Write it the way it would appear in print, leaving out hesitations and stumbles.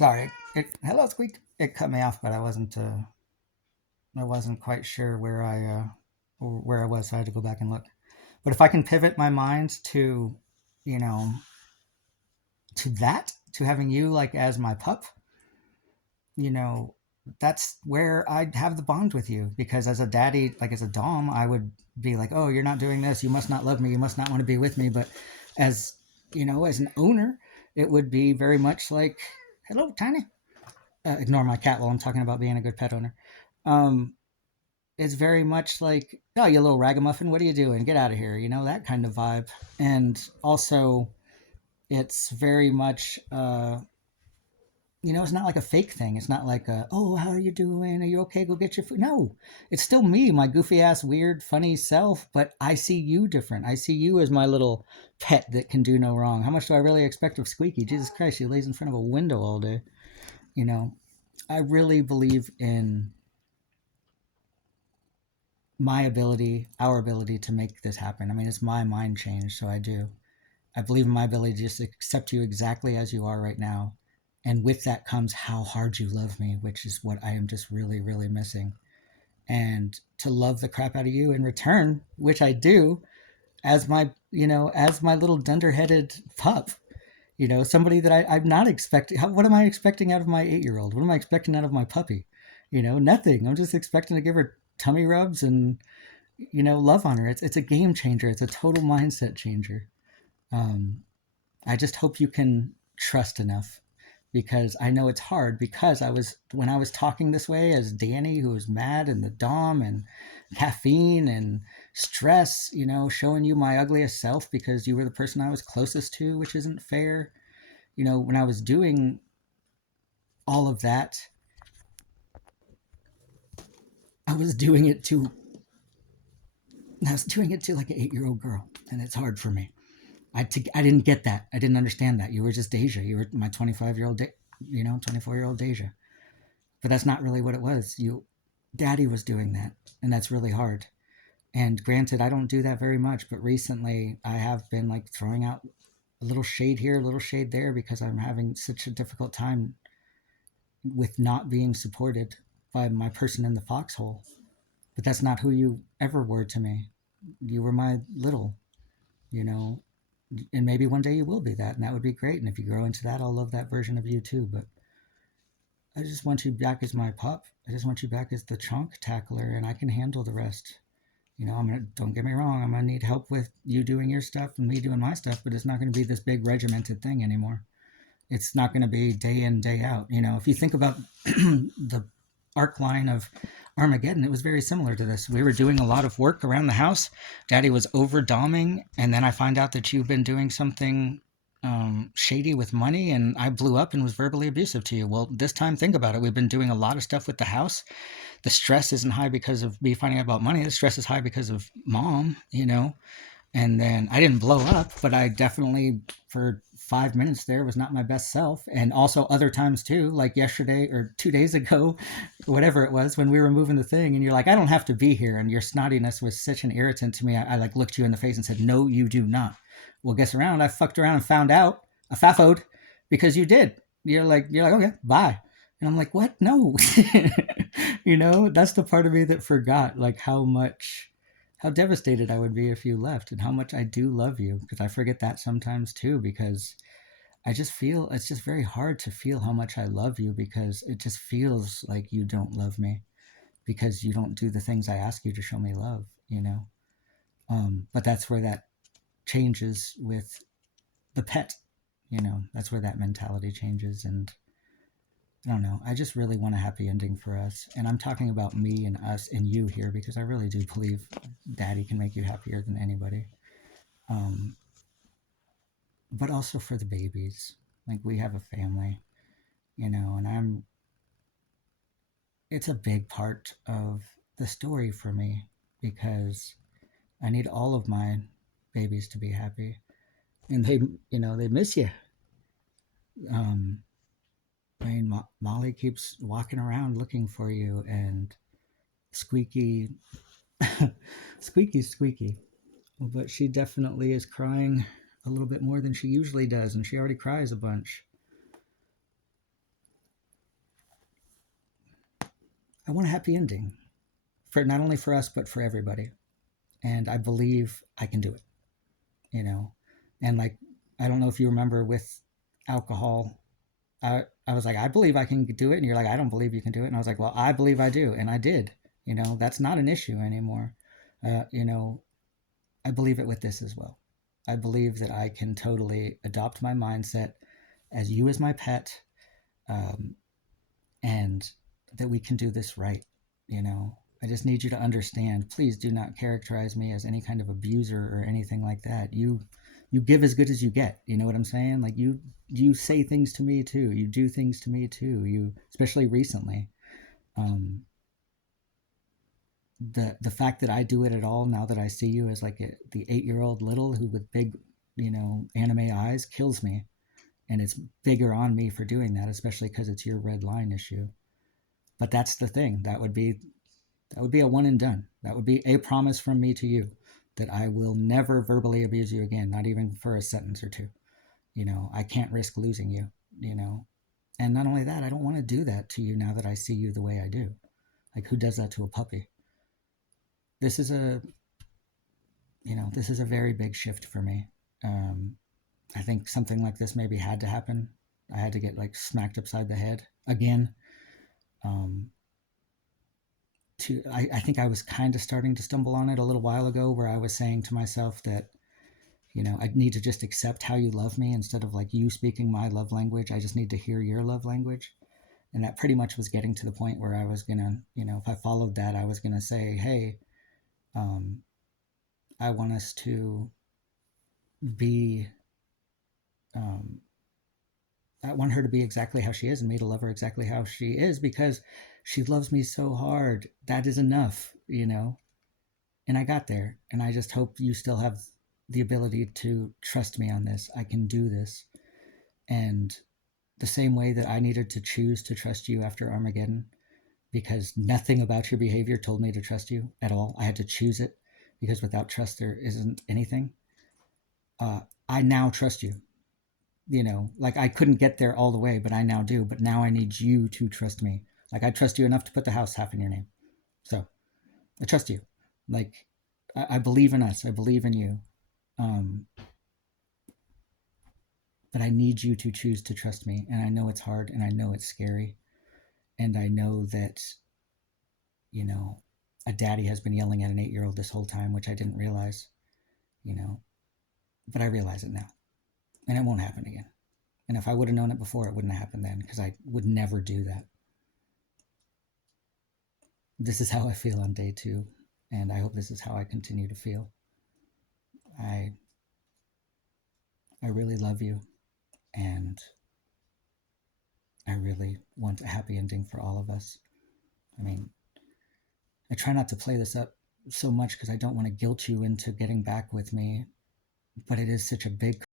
Sorry. Hello, Squeak. It cut me off, but I wasn't quite sure where I was, so I had to go back and look. But if I can pivot my mind to, you know, to having you like as my pup, you know, that's where I'd have the bond with you. Because as a daddy, like as a dom, I would be like, oh, you're not doing this. You must not love me. You must not want to be with me. But as as an owner, it would be very much like, hello, Tiny. Ignore my cat while I'm talking about being a good pet owner. Um, it's very much like, oh, you little ragamuffin, what are you doing? Get out of here, that kind of vibe. And also, it's very much, it's not like a fake thing. It's not like, oh, how are you doing? Are you okay? Go get your food. No, it's still me, my goofy ass, weird, funny self, but I see you different. I see you as my little pet that can do no wrong. How much do I really expect of Squeaky? Jesus Christ, she lays in front of a window all day. You know, I really believe in our ability to make this happen. I mean, it's my mind change, so I do. I believe in my ability to just accept you exactly as you are right now. And with that comes how hard you love me, which is what I am just really, really missing. And to love the crap out of you in return, which I do, as my little dunderheaded pup. Somebody that I'm not expecting. What am I expecting out of my 8-year old? What am I expecting out of my puppy? Nothing. I'm just expecting to give her tummy rubs and love on her. It's a game changer. It's a total mindset changer. Um, I just hope you can trust enough, because I know it's hard, because when I was talking this way as Danny, who was mad, and the Dom, and caffeine and stress, showing you my ugliest self because you were the person I was closest to, which isn't fair. When I was doing all of that, I was doing it to like an 8-year-old girl, and it's hard for me. I didn't get that. I didn't understand that. You were just Deja. You were my 25-year-old, 24-year-old Deja. But that's not really what it was. Daddy was doing that, and that's really hard. And granted, I don't do that very much, but recently I have been like throwing out a little shade here, a little shade there, because I'm having such a difficult time with not being supported by my person in the foxhole. But that's not who you ever were to me. You were my little, you know, and maybe one day you will be that, and that would be great. And if you grow into that, I'll love that version of you too. But I just want you back as my pup. I just want you back as the chunk tackler, and I can handle the rest. Don't get me wrong, I'm gonna need help with you doing your stuff and me doing my stuff, but it's not gonna be this big regimented thing anymore. It's not gonna be day in, day out. If you think about the arc line of Armageddon, it was very similar to this. We were doing a lot of work around the house. Daddy was over doming, and then I find out that you've been doing something shady with money, and I blew up and was verbally abusive to you. Well, this time, think about it. We've been doing a lot of stuff with the house. The stress isn't high because of me finding out about money. The stress is high because of mom. And then I didn't blow up, but I definitely, for 5 minutes there, was not my best self. And also other times too, like yesterday or 2 days ago, whatever it was, when we were moving the thing, and you're like, I don't have to be here. And your snottiness was such an irritant to me. I like looked you in the face and said, no, you do not. Well, guess around. I fucked around and found out. I faffoed because you did. You're like, okay, bye. And I'm like, what? No. That's the part of me that forgot like how devastated I would be if you left, and how much I do love you, because I forget that sometimes too, because I just feel it's just very hard to feel how much I love you, because it just feels like you don't love me because you don't do the things I ask you to show me love. But that's where that changes with the pet. That's where that mentality changes. And I don't know. I just really want a happy ending for us. And I'm talking about me and us and you here, because I really do believe daddy can make you happier than anybody. Um, but also for the babies. Like, we have a family, and it's a big part of the story for me, because I need all of my babies to be happy. And they miss you. Um, I mean, Molly keeps walking around looking for you, and Squeaky, squeaky. But she definitely is crying a little bit more than she usually does, and she already cries a bunch. I want a happy ending for not only for us, but for everybody. And I believe I can do it, you know? And like, I don't know if you remember with alcohol, I was like, I believe I can do it. And you're like, I don't believe you can do it. And I was like, well, I believe I do. And I did, that's not an issue anymore. Uh, you know, I believe it with this as well. I believe that I can totally adopt my mindset as you as my pet, um, and that we can do this right. I just need you to understand. Please do not characterize me as any kind of abuser or anything like that. You give as good as you get. You know what I'm saying? Like you say things to me too. You do things to me too. You, especially recently. Um, the fact that I do it at all now that I see you as like the 8-year-old little who with big, anime eyes kills me, and it's bigger on me for doing that, especially because it's your red line issue. But that's the thing. That would be a one and done. That would be a promise from me to you that I will never verbally abuse you again, not even for a sentence or two. I can't risk losing you. You know, and not only that, I don't want to do that to you now that I see you the way I do. Like, who does that to a puppy? This is a this is a very big shift for me. Um, I think something like this maybe had to happen. I had to get like smacked upside the head again. Um, I think I was kind of starting to stumble on it a little while ago, where I was saying to myself that I need to just accept how you love me instead of like you speaking my love language. I just need to hear your love language. And that pretty much was getting to the point where I was gonna, if I followed that, I was gonna say, hey, um, I want us to be um, I want her to be exactly how she is and me to love her exactly how she is, because she loves me so hard. That is enough. And I got there. And I just hope you still have the ability to trust me on this. I can do this. And the same way that I needed to choose to trust you after Armageddon, because nothing about your behavior told me to trust you at all. I had to choose it, because without trust, there isn't anything. I now trust you. Like, I couldn't get there all the way, but I now do. But now I need you to trust me. Like, I trust you enough to put the house half in your name. So I trust you. Like, I believe in us. I believe in you. Um, but I need you to choose to trust me. And I know it's hard, and I know it's scary. And I know that, you know, a daddy has been yelling at an 8-year-old this whole time, which I didn't realize, you know, but I realize it now. And it won't happen again. And if I would have known it before, it wouldn't have happened then, because I would never do that. This is how I feel on day 2, and I hope this is how I continue to feel. I I really love you, and I really want a happy ending for all of us. I mean, I try not to play this up so much because I don't want to guilt you into getting back with me, but it is such a big